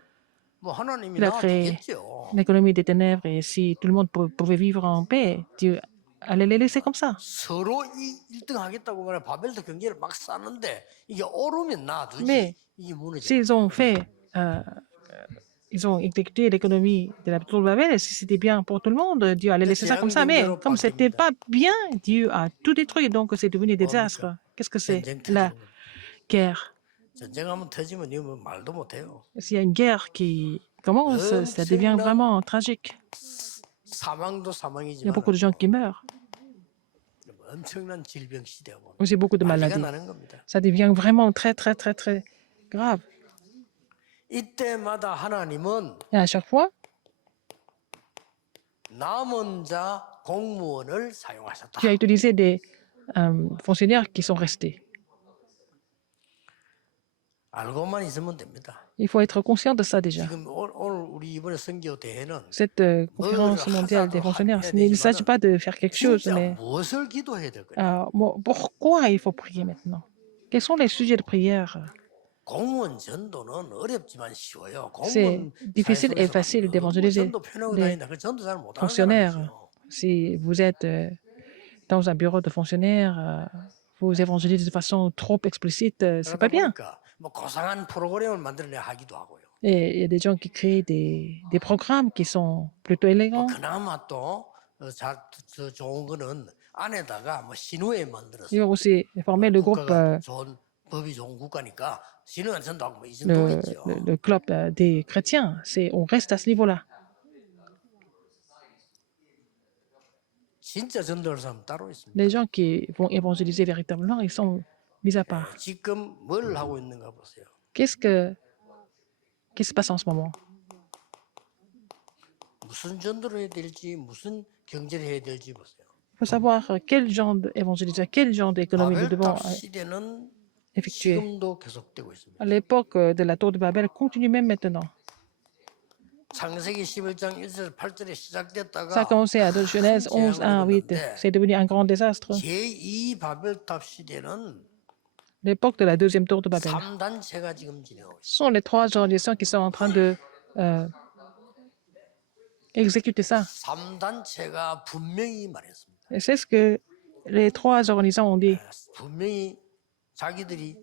뭐 하나님이 il a créé 놔두겠죠. l'économie des ténèbres. Et si tout le monde pouvait vivre en paix, Dieu allait les laisser comme ça. 서로 1등 하겠다고 말해 바벨도 경제를 막 쌓는데 이게 오르면 놔두지 Mais 이게 무너져. s'ils ont fait, ils ont exécuté l'économie de la tour de Babel, et si c'était bien pour tout le monde, Dieu allait laisser ça comme ça. Mais comme c'était pas bien, Dieu a tout détruit, donc c'est devenu des désastres. Qu'est-ce que c'est la guerre? 전쟁 한번 터지면 이거 뭐 말도 못해요. S'il y a une guerre qui commence, ça devient vraiment tragique. 사망도 Il y a 사망이지만 beaucoup de gens qui meurent. 엄청난 질병 시대고 Aussi beaucoup de 난리가 maladies. 나는 겁니다. Ça devient vraiment très, très, très, très grave. 이때마다 하나님은 Et à chaque fois, 남은 자 공무원을 사용하셨다. tu as utilisé des fonctionnaires qui sont restés. 알고만 있으면 됩니다. Il faut être conscient de ça déjà. 지금 오늘 우리 이번에 선교 대회는 Cette conférence mondiale des fonctionnaires, il ne s'agit pas de faire quelque chose, 진짜 mais 무엇을 기도해야 될 거냐? pourquoi il faut prier maintenant? Quels sont les sujets de prière? 공무원 전도는 어렵지만 쉬워요. C'est difficile et facile d'évangéliser 전도 편하고 les 다닌다. 그 전도 잘 못하는 fonctionnaires. 사람이죠. Si vous êtes dans un bureau de fonctionnaires, vous évangélisez de façon trop explicite, c'est pas bien. 그러다 보니까 뭐 고상한 프로그램을 만들어내 하기도 하고요. Et il y a des gens qui créent des programmes qui sont plutôt élégants. 그나마 또 좋은 거는 안에다가 뭐 신우회 만들어서 Ils ont aussi formé le groupe, 국가가 좋은 법이 좋은 국가니까 신우회 전도하고 뭐이 le, 정도겠죠. le club des chrétiens. On reste à ce niveau-là. 진짜 전도할 사람 따로 있습니다. Les gens qui vont évangéliser véritablement, ils sont mis à part. 지금 뭘 하고 있는가 보세요. Qu'est-ce qui se passe en ce moment? 무슨 전도를 해야 될지 무슨 경제를 해야 될지 보세요. Il faut savoir quel genre d'évangélisation, quel genre d'économie nous devons 바벨탑 시대는 effectuer. 지금도 계속되고 있습니다. À l'époque de la tour de Babel, continue même maintenant. 창세기 11장 1절 8절에 Ça a 시작됐다가 commencé à Genèse 11, 1, 8. C'est devenu un grand désastre. 제2 바벨탑 시대는 L'époque de la deuxième tour de Babel. 3단체가 지금 진행하고 있습니다. Ce sont les trois organisations qui sont en train de exécuter ça. 3단체가 분명히 말했습니다. Et c'est ce que les trois organisations ont dit. 분명히 자기들이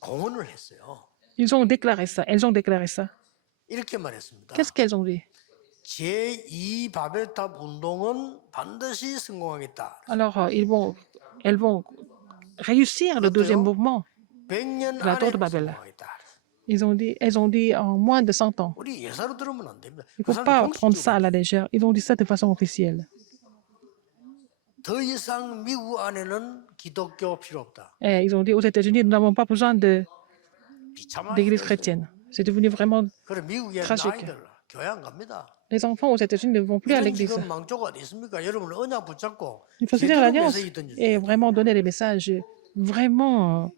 공언을 했어요. Ils ont déclaré ça. Elles ont déclaré ça. 이렇게 말했습니다. Qu'est-ce qu'elles ont dit? 제2 바벨탑 운동은 반드시 성공하겠다. Alors, elles vont réussir le deuxième mouvement. 100년 La tour 안에 de Babel. 성공하겠다. Elles ont dit en moins de 100 ans. 우리 예사로 들으면 안 됩니다. Il 그 ne faut pas 사람 prendre ça à 공식적으로 la légère. Ils ont dit ça de façon officielle. 더 이상 미국 안에는 기독교 필요 없다. Et ils ont dit aux États-Unis, nous n'avons pas besoin 비참하게 d'église 됐어요. chrétienne. C'est devenu vraiment 그래 미국에 있는 tragique. 아이들 교회 안 갑니다. Les enfants aux États-Unis ne vont plus à 이런 l'église. 지금 망조가 어디 있습니까? 여러분 언약 붙잡고 Il faut saisir 제대로 l'alliance 메시지 던지세요. et vraiment donner les messages vraiment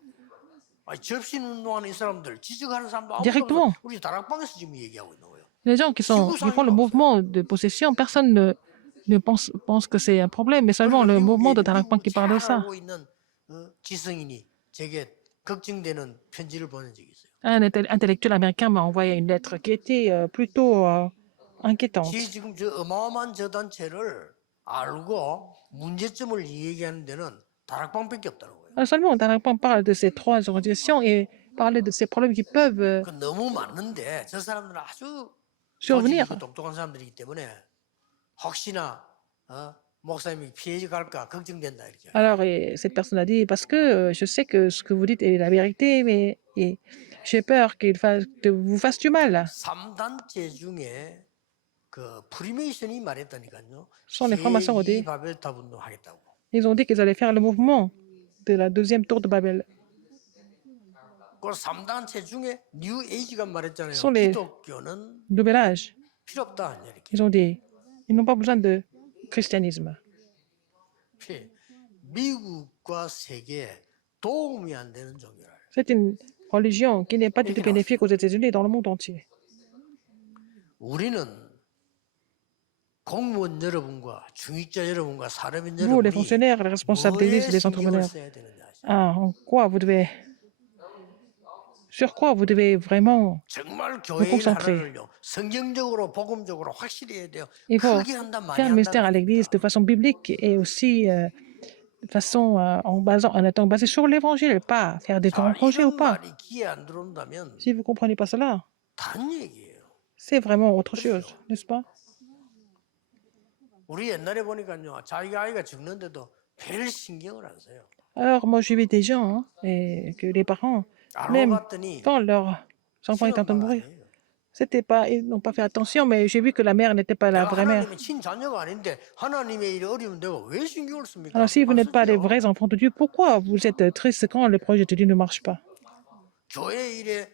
접신 운동하는 이 사람들 지적하는 사람도 아무도 Directement. 없어. 우리 다락방에서 지금 얘기하고 있는 거예요. les gens qui font le mouvement de possession, personne ne pense que c'est un problème, mais seulement le mouvement de Tarakpan qui parle de ça. 알고 있는 지성인이 제게 걱정되는 편지를 보낸 적이 있어요. Un intellectuel américain m'a envoyé une lettre qui était plutôt inquiétante. 지금 저 어마어마한 저 단체를 알고 문제점을 얘기하는 데는 다락방밖에 없다는 거예요. Alors seulement Tarakpan parle de ces trois organisations et parler de ces problèmes qui peuvent 그 너무 많은데 저 사람들은 아주 survenir. 조직이고 똑똑한 사람들이기 때문에 혹시나 목사님이 피해 갈까 걱정된다 이렇게. Alors cette personne a dit, parce que je sais que ce que vous dites est la vérité, mais j'ai peur que vous fasse du mal. 3단체 중에 그 프리메이션이 말했다니까요. sont les francs-maçons au dé. 바벨탑 운동 하겠다고. Ils ont dit qu'ils allaient faire le mouvement de la deuxième tour de Babel. 그 3단체 중에 뉴 에이지가 말했잖아요. sont les- 기독교는 Nouvel âge. 필요 없다 이렇게. Ils ont dit, ils n'ont pas besoin de christianisme. 미국과 세계에 도움이 안 되는 종교라. C'est une religion qui n'est pas du tout bénéfique aux États-Unis et dans le monde entier. 우리는 공무원 여러분과 중직자 여러분과 사람인 Vous, les 여러분이 fonctionnaires, les responsables d'église, 뭐에 les 신경을 entrepreneurs, 써야 되느냐. en quoi vous devez, sur quoi vous devez vraiment 정말 vous 교회 일 concentrer. 하나를요. 성경적으로 복음적으로 확실히 해야 돼요. Il faut 크게 한다 많이 faire le ministère à 한다. l'église de façon biblique et aussi de façon en étant basé sur l'évangile, pas faire des grands 자, projets ou 이런 pas. 말이 귀에 안 들어온다면 Si vous ne comprenez pas cela, 다른 얘기예요. c'est vraiment autre chose, n'est-ce pas? 우리 옛날에 보니까요. 자기가 아이가 죽는데도 별 신경을 안 써요. Alors, moi, j'ai vu des gens et que les parents, 알고 même 봤더니 quand leurs enfants étaient en train de 신은 말 mourir, 아니에요. c'était pas, ils n'ont pas fait attention, mais j'ai vu que la mère n'était pas la 내가 vraie mère. 하나님의 친자녀가 아닌데 하나님의 일이 어려우면 내가 왜 신경을 씁니까? Alors, si vous 안 n'êtes pas les 쓰지요. vrais enfants de Dieu, pourquoi vous êtes triste quand le projet de Dieu ne marche pas? 교회 일에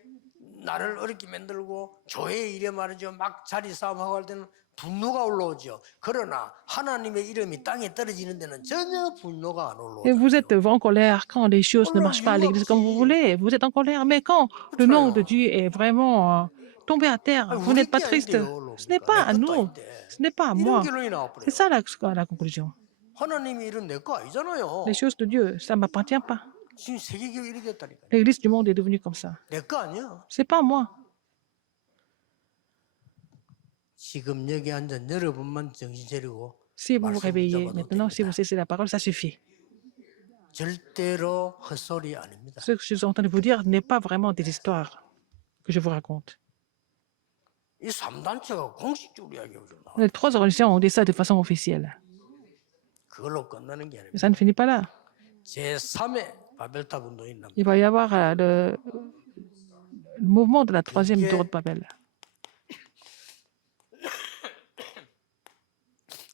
나를 어렵게 만들고 교회 일에 말이죠. 막 자리 싸움하고 할 때는 분노가 올라오죠. 그러나 하나님의 이름이 땅에 떨어지는 데는 전혀 분노가 안 Et vous 올라오죠. êtes en colère quand les choses ne marchent pas à l'église comme vous voulez. Vous êtes en colère, mais quand le nom de Dieu est vraiment tombé à terre, vous n'êtes pas triste. Ce n'est pas à nous. Ce n'est pas à 이런 moi. 결론이 C'est 나와버려요. ça la conclusion. 하나님의 일은 내 거 아니잖아요. Les choses de Dieu, ça ne m'appartient pas. 지금 세계교회 일이 됐다니까. L'église du monde est devenue comme ça. 내 거 아니야. C'est pas moi. 지금 여기 앉은 여러분만 정신 차리고 Si vous vous 말씀 réveillez 붙잡아도 maintenant, si 됩니다. vous cessez la parole, ça suffit. 절대로 헛소리 아닙니다. Ce que je suis en train de vous dire n'est pas vraiment des histoires que je vous raconte. 이 3단체가 공식적으로 이야기하고 좀 나와요. Les trois religions ont dit ça de façon officielle. 그걸로 끝나는 게 아닙니다. Mais ça ne finit pas là. 제3의 바벨탑 운동이 납니다. Il va y avoir le mouvement de la troisième 이게 tour de Babel.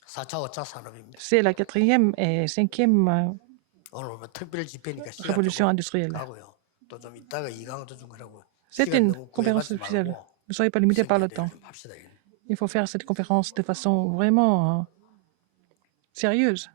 4차, 5차 산업입니다. C'est la quatrième et cinquième 오늘 뭐 특별 집회니까 시간 révolution 좀 industrielle. 가고요. 또 좀 이따가 이강도 좀 하라고. C'est 시간 une 너무 conférence 구애받지 officielle. 말고 Ne soyez pas limité par le temps. 좀 합시다. Il faut faire cette conférence de façon vraiment sérieuse.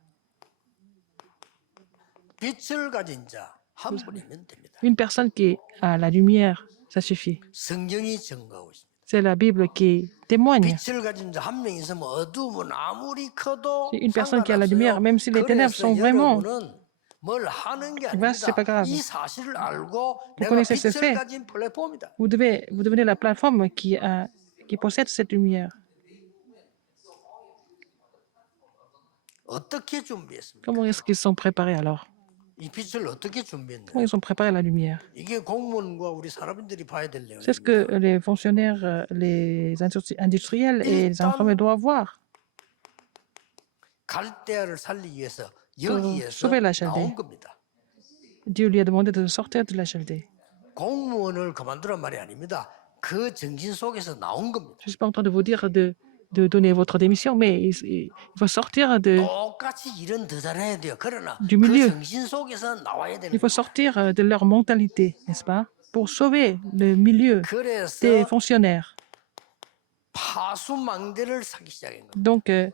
빛을 가진 자 한 분이면 됩니다. Une personne qui a la lumière, ça suffit. 성경이 증거하고 있습니다. C'est la Bible qui témoigne. 빛을 가진 자 한 명 있으면 어두움은 아무리 커도 C'est une personne qui a la lumière, 상관없어요. même si les ténèbres 그래서 sont vraiment... 여러분은 뭘 하는 게 ben, c'est pas 아닙니다. grave. 이 사실을 알고 내가 connaissez ce 빛을 fait. 가진 플랫폼이다. Vous devenez la plateforme qui possède cette lumière. 어떻게 준비했습니까? Comment est-ce qu'ils sont préparés alors? 이 빛을 어떻게 Comment 준비했냐? ils ont préparé la lumière? 이게 공무원과 우리 사람들이 봐야 될 내용입니다. C'est ce que les fonctionnaires, les industriels et les entrepreneurs doivent voir. 갈대아를 살리기 위해서 여기에서 sauver la Chaldée. 나온 겁니다. Dieu lui a demandé de sortir de la Chaldée. 공무원을 그만두란 말이 아닙니다. 그 정신 속에서 나온 겁니다. Je ne suis pas en train de vous dire de donner votre démission, mais il faut sortir 똑같이 일은 더 잘해야 돼요. 그러나 du 그 milieu. 정신 속에서 나와야 되는 Il faut 거예요. sortir de leur mentalité, n'est-ce pas? Pour sauver le milieu 그래서 des fonctionnaires. 파수망대를 사기 시작한 겁니다. Donc,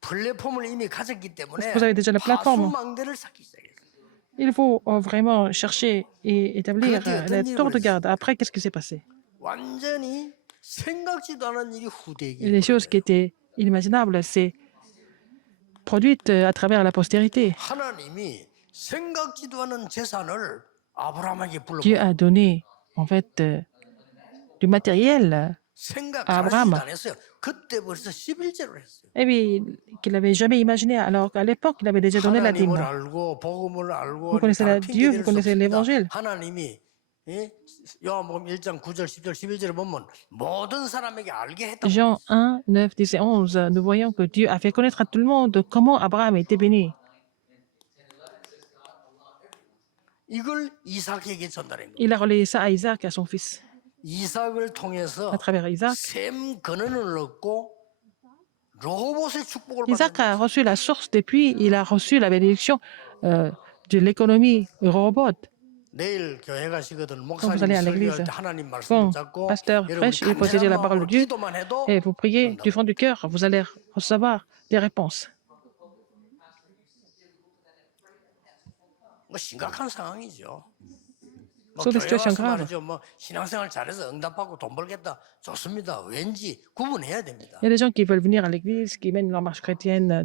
플랫폼을 이미 가졌기 때문에 Vous avez déjà la plateforme. 파수망대를 사기 시작했어요. il faut vraiment chercher et établir les tours de garde. Après, qu'est-ce qui s'est passé? 완전히 생각지도 않은 일이 후대에 Et les choses qui étaient inimaginables, c'est produites à travers la postérité. 하나님이 생각지도 않은 재산을 아브라함에게 Dieu 불러서 a donné, en fait, du matériel, 생각 아브라함. 안 했어요. 그때 벌써 11제를 했어요. et puis, qu'il n'avait jamais imaginé, alors qu'à l'époque, il avait déjà donné la dîme. 하나님을 알고 복음을 알고 Vous connaissez 다 Dieu, 핑계댈 vous 수 connaissez 없습니다. l'évangile. 하나님이 요한복음 1장 9절, 10절, 11절에 보면 모든 사람에게 알게 했다. Jean 1, 9, 10 et 11, nous voyons que Dieu a fait connaître à tout le monde comment Abraham était béni. 이걸 이삭에게 전달한 거예요. Il a relayé ça à Isaac, à son fils. 이삭을 통해서 À travers Isaac, 샘 근원을 얻고 로봇의 축복을 Isaac 받는 a reçu la source et puis il a reçu la bénédiction de l'économie robot. 내일 교회 가시거든 Quand vous allez 목사님 à l'église, 설교할 때 하나님 말씀 quand 잡고 pasteur 여러분이 prêche, il faut saisir la parole de 감사한 Dieu 마음으로 기도만 해도 et vous priez du fond du cœur, vous allez recevoir des réponses. 뭐 심각한 상황이죠. 뭐 sur des 교회 situations 와서 graves. 말이죠. 뭐 신앙생활 잘해서 응답받고 돈 벌겠다. 좋습니다. 왠지 구분해야 됩니다. Il y a des gens qui veulent venir à l'église, qui mènent leur marche chrétienne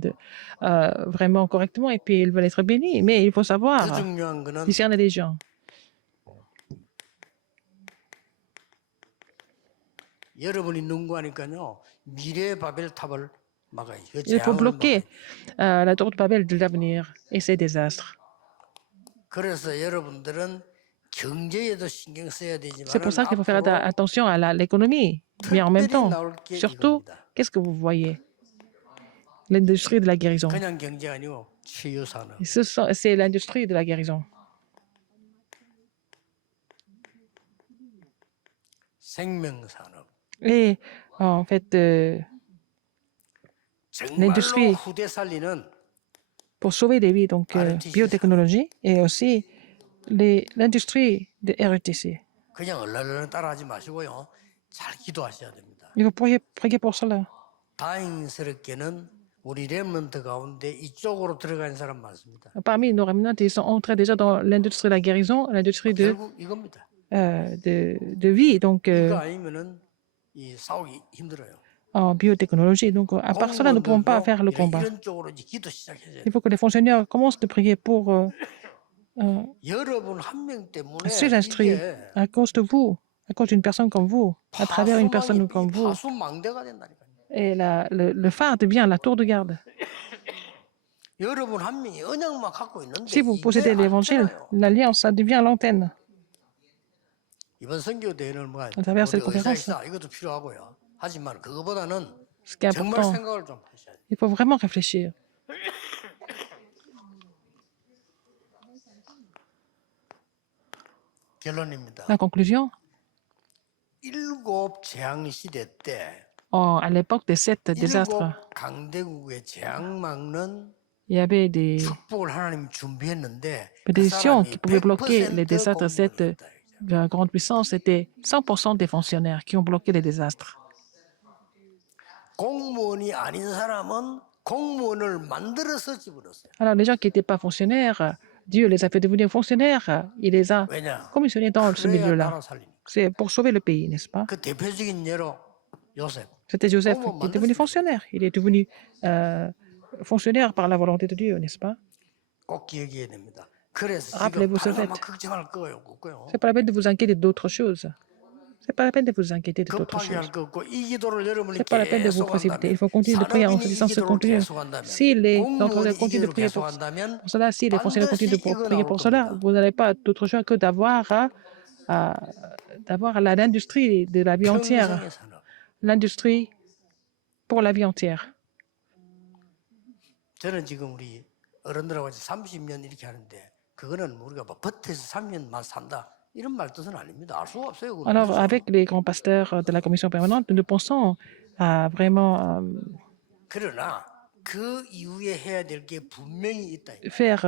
vraiment correctement et puis ils veulent être bénis. Mais il faut 더 savoir 중요한 거는 discerner les gens. 여러분이 능구하니까요. 미래의 바벨탑을 막아야죠. 그 Il faut 재앙을 bloquer 막아야죠. la tour de Babel de l'avenir et ses désastres. 그래서 여러분들은 경제에도 신경 써야 C'est pour 되지만 ça qu'il faut faire 앞으로 attention à l'économie. Mais en même 특별히 temps, 나올 게 surtout, 이겁니다. qu'est-ce que vous voyez? L'industrie de la guérison. 그냥 경제가 아니고 치유 산업. Et c'est l'industrie de la guérison. 생명 산업. Et en fait, 정말로 l'industrie 후대 살리는 pour sauver des vies, donc RTC. biotechnologie et aussi l'industrie de RETC. 그냥 얼얼얼 따라하지 마시고요. 잘 기도하셔야 됩니다. Il faut prier pour cela. 다행스럽게는 우리 렘넌트 가운데 이쪽으로 들어간 사람 많습니다. Parmi nos remnants, ils sont entrés déjà dans l'industrie de la guérison, l'industrie 결국 이겁니다. de vie, donc 이거 아니면은 이 싸우기 힘들어요. en biotechnologie. Donc, à part cela, nous ne pourrons pas faire le combat. 이런 쪽으로 이제 기도 시작해야 돼요. Il faut que les fonctionnaires commencent de prier pour 여러분 한 명 때문에 ces instruits 이게 à cause de vous, à cause d'une personne comme vous, à travers une personne comme vous. 파수망대가 된다니까요. Et le phare devient la tour de garde. 여러분 한 명이 언약만 갖고 있는데 Si vous 이게 possédez 안 l'évangile, 되나요? l'alliance, ça devient l'antenne. 이번 선교 대회는 뭐 À travers cette conférence, 의사이사 이것도 필요하고요. 하지만 그거보다는 ce qui est 정말 important, 생각을 좀 하셔야 돼요. il faut vraiment réfléchir. 결론입니다. La conclusion, 일곱 재앙 시대 때 à l'époque des 7 désastres, 일곱 강대국의 재앙 막는 il y avait des 축복을 하나님이 준비했는데 그 bénédictions 사람이 qui pouvaient bloquer les 100% désastres. Cette 공무원이었다. grande puissance, c'était 100% des fonctionnaires qui ont bloqué les désastres. 공무원이 아닌 사람은 공무원을 만들어서 집어넣었어요. Alors, les gens qui n'étaient pas fonctionnaires, Dieu les a fait devenir fonctionnaires. Il les a 왜냐? commissionnés dans ce 그래야 milieu-là. 나라 살리니까. C'est pour sauver le pays, n'est-ce pas? 그 대표적인 예로 요셉. C'était Joseph 공무원 qui est devenu 만들었어요. fonctionnaire. Il est devenu fonctionnaire par la volonté de Dieu, n'est-ce pas? 꼭 기억해야 됩니다. 그래서 지금 Rappelez-vous ce 다른 fait. 막 걱정할 거예요. 없고요. C'est pas la peine de vous inquiéter d'autres choses. C'est pas la peine de vous inquiéter d'autres 급하게 choses. 할 거 없고 이 기도를 여러분이 C'est pas la peine de vous 계속 précipiter. 한다면 Il faut continuer de prier en 산업인이 se 이 disant ce 기도를 continue. 계속 한다면 Si les 공무원이 employeurs 이 continuent de 기도를 prier 계속 pour 한다면 cela, si les fonctionnaires continuent de 반드시 prier 이거 pour 나올 cela, 겁니다. vous n'avez pas d'autre choix que d'avoir l'industrie de la vie entière, 평생의 산업. l'industrie pour la vie entière. 저는 지금 우리 어른들하고 같이 30년 이렇게 하는데 그거는 우리가 뭐 버텨서 3년만 산다 이런 말 뜻은 아닙니다. 알 수가 없어요. 그건. Alors, 그렇죠? avec les grands pasteurs de la commission permanente, nous pensons à vraiment 그러나 그 이후에 해야 될 게 분명히 있다. faire,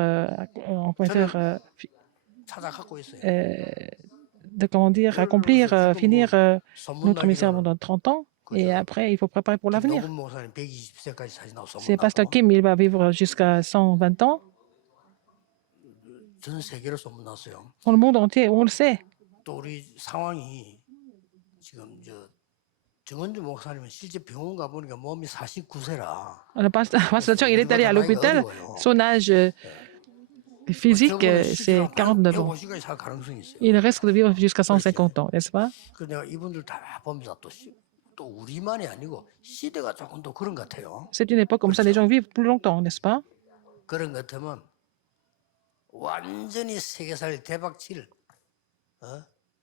on peut faire, 찾아 갖고 있어요. de comment dire, accomplir, finir notre mission 소문나기로는 pendant 30 ans. Et après, il faut préparer pour l'avenir. 김동근 목사님 120세까지 사신다고 C'est Pasteur 소문나고 Kim, il va vivre jusqu'à 120 ans. 전 세계로 소문났어요. Dans le monde entier, on le sait. 또 우리 상황이 지금 정은주 목사님은 실제 병원 가보니까 몸이 49세라. Le pasteur Chang, il est allé à l'hôpital. Son âge physique, c'est 49 ans. 150까지 살 가능성이 있어요. Il risque de vivre jusqu'à 150 ans, n'est-ce pas? 그 내가 이분들 다 보면서 또 우리만이 아니고 시대가 조금 더 그런 것 같아요. C'est une époque comme ça, les gens vivent plus longtemps, n'est-ce pas? 그런 것 같으면 완전히 세계사를 대박칠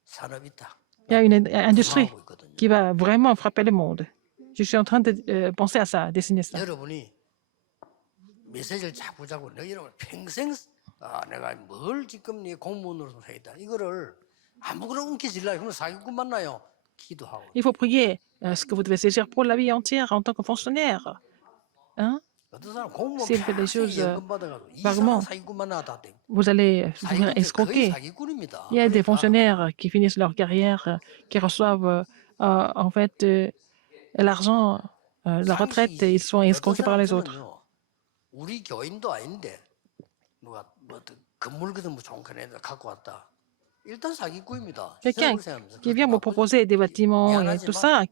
산업이 있다. Il y a une industrie 하고 있거든요. qui va vraiment frapper le monde. Je suis en train de penser à ça, dessiner ça. 여러분이 메시지를 자꾸 여러분 평생 내가 뭘 지금 네 공무원으로서 하겠다. 이거를 아무거나 움켜질라 그러면 사기꾼 만나요. 기도하고. Il faut prier ce que vous devez saisir pour la vie entière en tant que fonctionnaire. Hein? 어떤 사람 공무원 S'il fait des 평생 choses, 연금 받아가지고 vaguement, 이상한 사기꾼 만나다. Vous allez vous faire 거의 escroquer. 사기꾼입니다. Il y a des 그러니까 fonctionnaires qui finissent leur carrière, qui reçoivent en fait l'argent, la retraite, et ils sont escroqués par les autres. 사람들은요, 우리 교인도 아닌데 누가 뭐 건물 같은 뭐 좋은 거 갖고 왔다. 일단 사기꾼입니다. Quelqu'un 세상을 생각하면서 qui 그렇게 vient me 바쁘죠. proposer des bâtiments et tout 미안하지만 ça,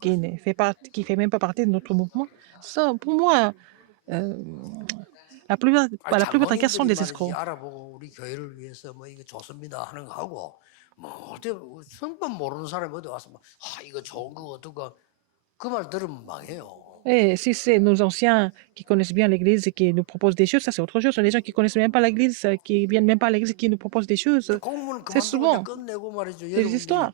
qui fait même pas partie de notre mouvement, ça, pour moi, euh, la plupart des cas sont 장로님들이 des 말이지 escrocs. 알아보고 우리 교회를 위해서 뭐 이거 좋습니다 하는 거 하고 뭐 어때 성법 모르는 사람이 어디 와서 이거 좋은 거 어떡하 그 말 들으면 망해요. Et si c'est nos anciens qui connaissent bien l'Église et qui nous proposent des choses, ça c'est autre chose. Les gens qui connaissent même pas l'Église, qui viennent même pas à l'Église et qui nous proposent des choses, 공무원 c'est 그만두고 이제 souvent 끝내고 말이죠. des 여러분들이 histoires.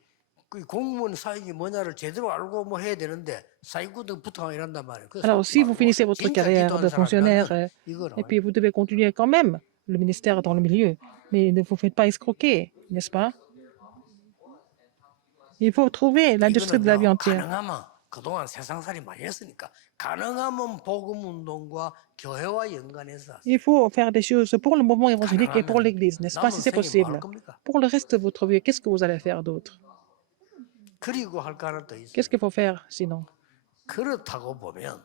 그 공무원 사익이 뭐냐를 제대로 알고 뭐 해야 되는데 사익구도 부탁을 이란단 말이에요. 그래서 Alors, si vous 말고 finissez votre 진짜 carrière 기도하는 de fonctionnaire 사람이라면 이거는 et puis vous devez continuer quand même le ministère dans le milieu, mais ne vous faites pas escroquer, n'est-ce pas? Il faut trouver l'industrie de la vie 이거는요 entière. 가능하면 그동안 세상살이 많이 했으니까 가능하면 복음운동과 교회와 연관해서 Il faut faire des choses pour le mouvement évangélique et pour 가능하면 l'Église, n'est-ce pas, 남은 si c'est 생에 뭐 할 possible. 겁니까? Pour le reste de votre vie, qu'est-ce que vous allez faire d'autre? 그리고 할 거 하나 더 있어요. Qu'est-ce qu'il faut faire sinon? 그렇다고 보면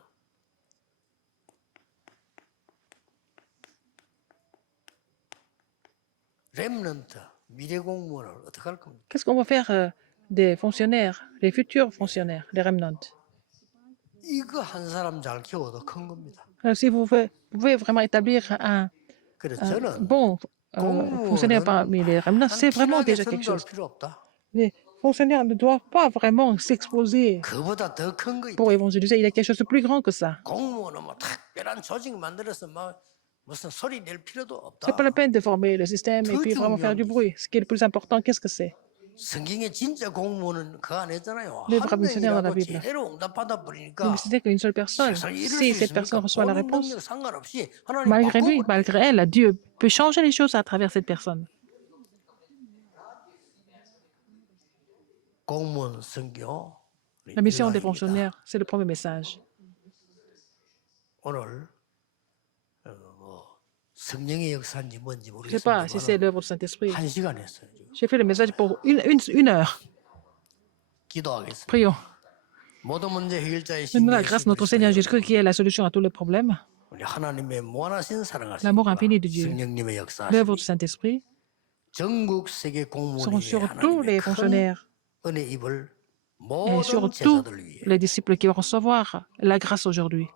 렘넌트 미래 공무원을 어떻게 할 겁니까? Qu'est-ce qu'on va faire des fonctionnaires, les futurs fonctionnaires, les remnants? 이거 한 사람 잘 키워도 큰 겁니다. Alors, si vous pouvez vraiment établir un 그래서 저는 bon fonctionnaire parmi les remnants, c'est vraiment 한티나게 déjà quelque 전도할 chose. 필요 없다. Les fonctionnaires ne doivent pas vraiment s'exposer 그보다 더 큰 거 있다. pour évangéliser. Il y a quelque chose de plus grand que ça. 공무원은 뭐 특별한 조직 만들어서 막 무슨 소리 낼 필요도 없다. C'est pas la peine de former le système et puis vraiment faire du bruit. Ce qui est le plus important, qu'est-ce que c'est? 성경에 진짜 공무원은 그거 안 했잖아요. Les 한 vrais missionnaires dans la 명이라도 Bible. 제대로 응답받아 Le 버리니까 mystère qu'une seule personne, 세상에 이럴 si 수 cette personne 있으니까 reçoit la 보는 réponse, 능력 상관없이 하나님 malgré lui, 바꾸고 malgré elle, Dieu peut changer les choses à travers cette personne. 공무원 선교 La mission des 이상입니다. fonctionnaires, c'est le premier message. 오늘 뭐 성령의 역사인지 뭔지 Je ne sais pas si c'est 모르겠습니다. l'œuvre du Saint-Esprit. 한 시간 했어요. 지금. J'ai fait le message pour une heure. 기도하겠습니다. Prions. 모든 문제 해결자이신 Donne-nous la grâce de notre Seigneur Jésus-Christ qui est la solution à tous les problèmes. 우리 하나님의 무한하신 사랑하신 L'amour infini de Dieu. 성령님의 역사 L'œuvre du Saint-Esprit 전국 세계 seront 공무원이 sur tous les 하나님의 큰 fonctionnaires 은혜 입을 et sur 모든 tous 제자들 위해 les disciples qui vont recevoir la grâce aujourd'hui,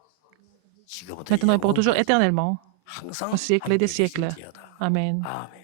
지금부터 maintenant et pour toujours, 영원까지 éternellement, 항상 au siècle et des 함께 siècles. 계실지어다. Amen. 아멘.